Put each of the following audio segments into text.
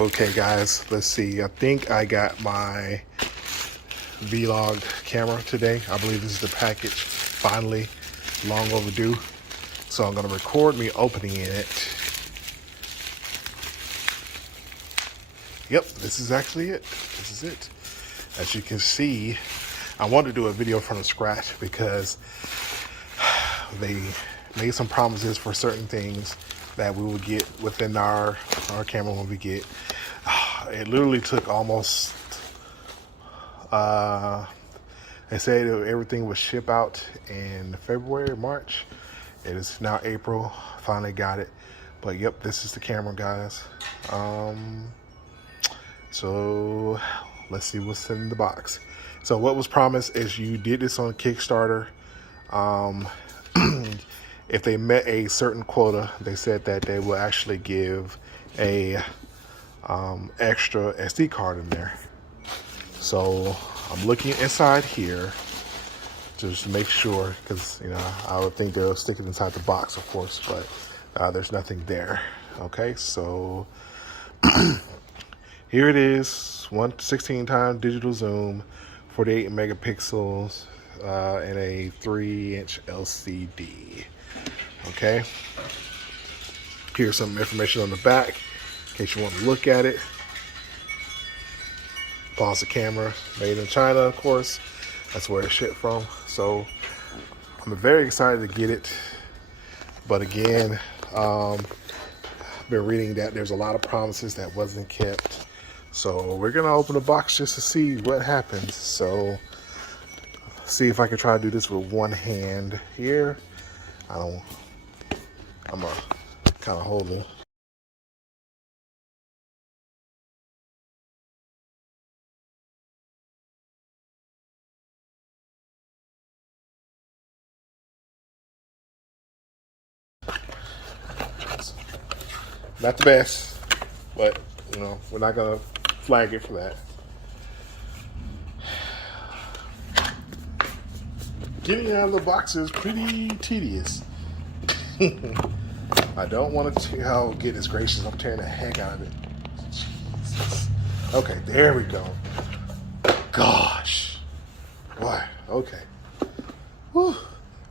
Okay guys, let's see. I think I got my vlog camera today. I believe this is the package, finally, long overdue. So I'm gonna record me opening it. Yep, this is actually it. This is it. As you can see, I wanted to do a video from scratch because they made some promises for certain things that we would get within our camera when we get. It literally took almost, they said everything would ship out in February, March. It is now April, finally got it. But yep, this is the camera, guys. So let's see what's in the box. So what was promised is you did this on Kickstarter. If they met a certain quota, they said that they will actually give a extra SD card in there. So I'm looking inside here just to make sure, because I would think they'll stick it inside the box, of course, but there's nothing there. Okay, so here it is, 116 times digital zoom, 48 megapixels, and a 3-inch LCD. Okay, here's some information on the back in case you want to look at it. Pause the camera, made in China, of course. That's where it's shipped from. So I'm very excited to get it. But again, I've been reading that there's a lot of promises that wasn't kept. So we're gonna open the box just to see what happens. So see if I can try to do this with one hand here. I'm gonna kind of hold it. Not the best, but we're not gonna flag it for that. Getting out of the box is pretty tedious. I don't want to see how goodness gracious, I'm tearing the heck out of it. Jesus. Okay, there we go. Gosh. Boy, okay. Whew.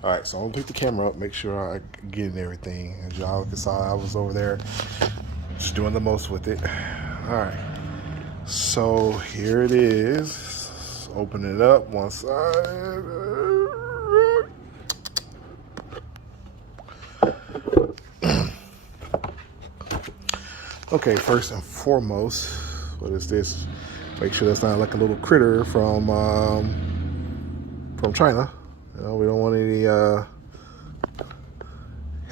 All right, so I'm gonna pick the camera up, make sure I get in everything. As y'all saw, I was over there just doing the most with it. All right, so here it is. Open it up one side. Okay, first and foremost, what is this? Make sure that's not like a little critter from China. We don't want any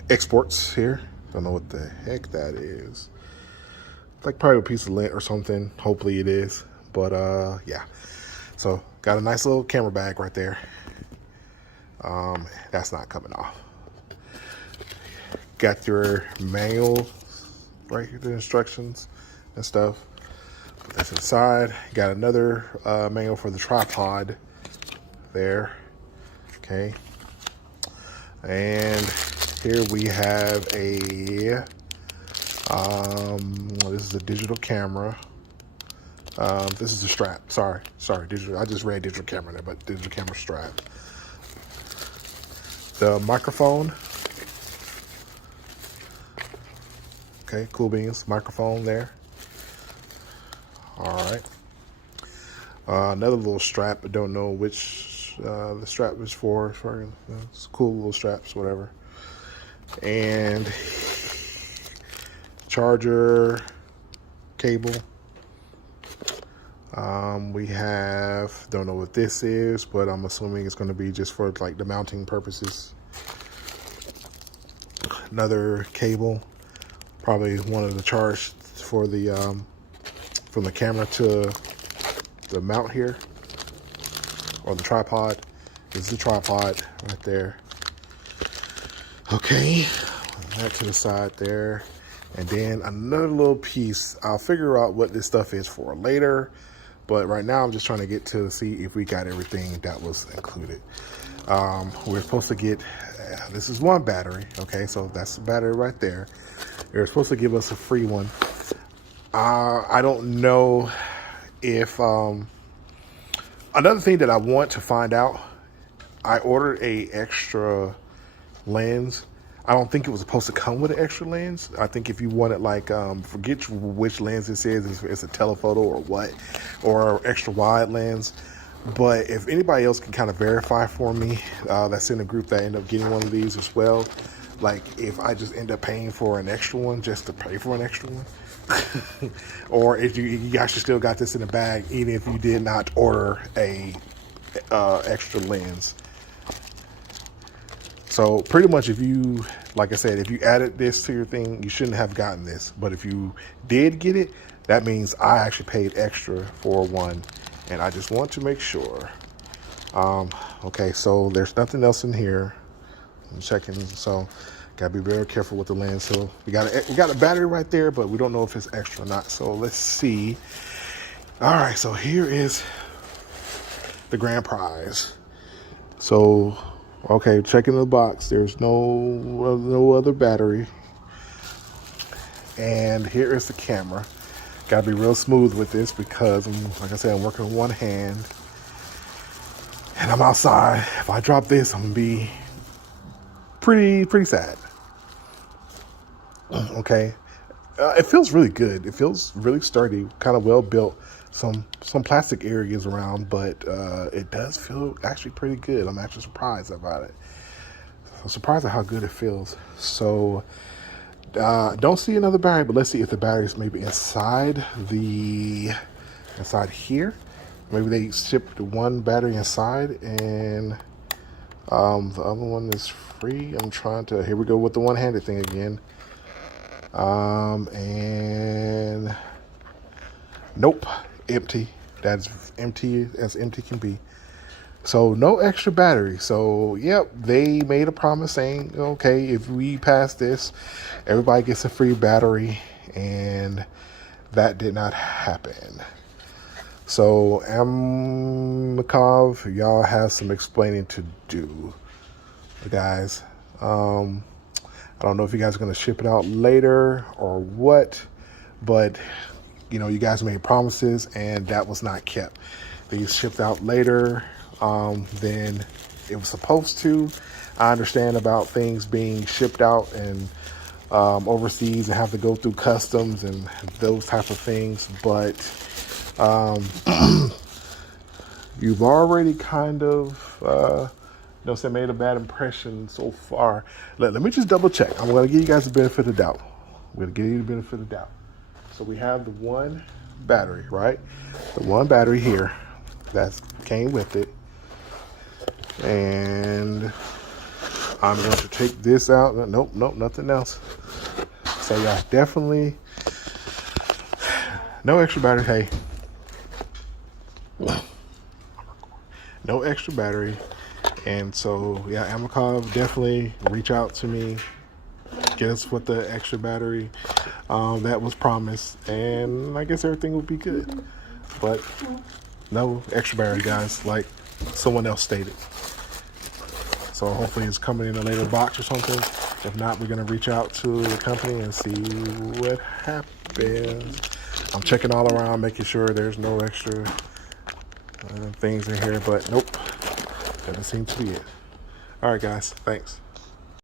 exports here. Don't know what the heck that is. Like probably a piece of lint or something. Hopefully it is. But yeah. So got a nice little camera bag right there. That's not coming off. Got your manual right here, the instructions and stuff. Put that's inside. Got another manual for the tripod there. Okay. And here we have a this is a digital camera. This is a strap. Sorry, digital. I just read digital camera there, but digital camera strap. The microphone. Okay, cool beans. Microphone there. All right. Another little strap. I don't know which the strap is for. It's cool little straps, whatever. And charger cable. We have, don't know what this is, but I'm assuming it's going to be just for like the mounting purposes. Another cable, probably one of the charge for the from the camera to the mount here, or the tripod. This is the tripod right there. Okay, that to the side there. And then another little piece. I'll figure out what this stuff is for later. But right now I'm just trying to get to see if we got everything that was included. We're supposed to get, this is one battery. Okay, so that's the battery right there. They're supposed to give us a free one. I don't know if another thing that I want to find out. I ordered a extra lens. I don't think it was supposed to come with an extra lens. I think if you wanted like forget which lens this is, it's a telephoto or what, or extra wide lens. But if anybody else can kind of verify for me, that's in the group that ended up getting one of these as well. Like if I just end up paying for an extra one just to pay for an extra one, or if you actually still got this in the bag, even if you did not order a extra lens. So pretty much if you, like I said, if you added this to your thing, you shouldn't have gotten this. But if you did get it, that means I actually paid extra for one. And I just want to make sure. Okay, so there's nothing else in here. I'm checking, so gotta be very careful with the lens. So we got a battery right there, but we don't know if it's extra or not. So let's see. All right, so here is the prize. So, okay, checking the box. There's no other battery. And here is the camera. Gotta be real smooth with this because, like I said, I'm working with one hand. And I'm outside. If I drop this, I'm gonna be pretty sad. Okay. It feels really good. It feels really sturdy, kind of well built. Some plastic areas around, but it does feel actually pretty good. I'm actually surprised about it. I'm surprised at how good it feels. So don't see another battery, but let's see if the battery's maybe inside here. Maybe they shipped one battery inside and the other one is free. I'm trying to, here we go with the one-handed thing again. And nope, empty. That's empty as empty can be. So no extra battery. So yep, they made a promise saying, okay, if we pass this, everybody gets a free battery, and that did not happen. So Amkov, y'all have some explaining to do, guys. I don't know if you guys are going to ship it out later or what, but you guys made promises and that was not kept. They shipped out later than it was supposed to. I understand about things being shipped out and overseas and have to go through customs and those type of things, but you've already kind of made a bad impression so far. Let me just double check. I'm going to give you guys the benefit of the doubt. So we have the one battery, right? The one battery here that came with it. And I'm going to take this out. Nope, nothing else. So yeah, definitely no extra battery. Hey, no extra battery. And so yeah, Amkov, definitely reach out to me, get us with the extra battery that was promised, and I guess everything will be good. But no extra battery, guys, like someone else stated. So hopefully it's coming in a later box or something. If not, we're gonna reach out to the company and see what happens. I'm checking all around, making sure there's no extra things in here, but nope, doesn't seem to be it. All right, guys, thanks.